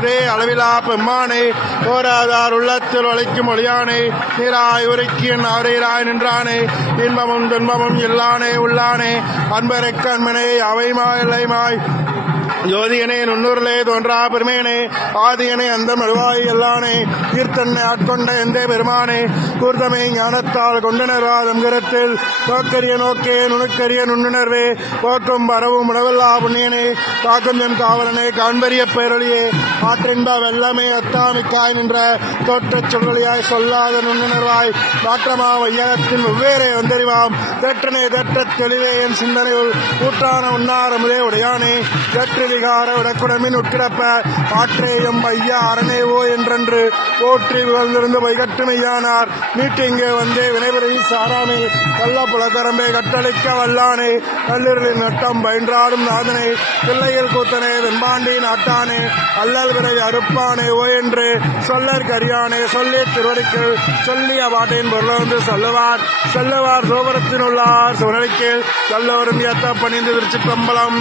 அமுதே அளவிலா பெம்மானை ஓராதார் உள்ளத்தில் ஒழிக்கும் ஒளியானை நீராய் உரைக்கியன் ஆரையராய் நின்றானே இன்பமும் துன்பமும் இல்லானே உள்ளானே அன்பரைக் கண்மனை அவைமாய் எல்லைமாய் ஜோதியனே நுண்ணுருளே தோன்றா பெருமேனே ஆதியனே அந்த மழுவாய் எல்லானே ஈர்த்தன்னை ஆட்கொண்ட எந்தே பெருமானே கூர்த்தமை ஞானத்தால் கொண்டனர்வாதம் கரத்தில் நோக்கரிய நோக்கே நுணுக்கரிய நுண்ணுணர்வே போக்கும் வரவும் உணவல்லா புண்ணியனே காக்கும் எம் காவலனே காண்பரிய பேரொழியே ஆற்றின்ப வெள்ளமே அத்தாமிக்காய் நின்ற தோற்றச் சொல்லியாய் சொல்லாத நுண்ணுணர்வாய் மாற்றமா வையகத்தின் வெவ்வேறே வந்தறிவாம் தேற்றனே தேற்றத் தெளிவே என் சிந்தனையுள் ஊற்றான உண்ணாரமுதே உடையானே தேற்று விகார உடக்குடமின் உட்கிடப்ப ஆற்றேயம் ஐயா அரணேவோ என்றென்று போற்றி விவந்திருந்து வைகட்டுமையானார் மீட்டு இங்கே வந்தே வினைபுரி சாராமே கள்ள புலக்கரம்பே கட்டளிக்க வல்லானே கல்லூரின் நட்டம் பயின்றாடும் நாதனே பிள்ளையில் கூத்தனே வெண்பாண்டி நாட்டானே அல்லல் விரைவி அறுப்பானே ஓ என்று சொல்லற் கரியானே சொல்லி திருவடிக்கு சொல்லிய பாட்டின் பொருளந்து சொல்லுவார் சோபரத்தினுள்ளார் சுவனடிக்கு எல்லோரும் ஏத்த பணிந்து திருச்சிற்றம்பலம்.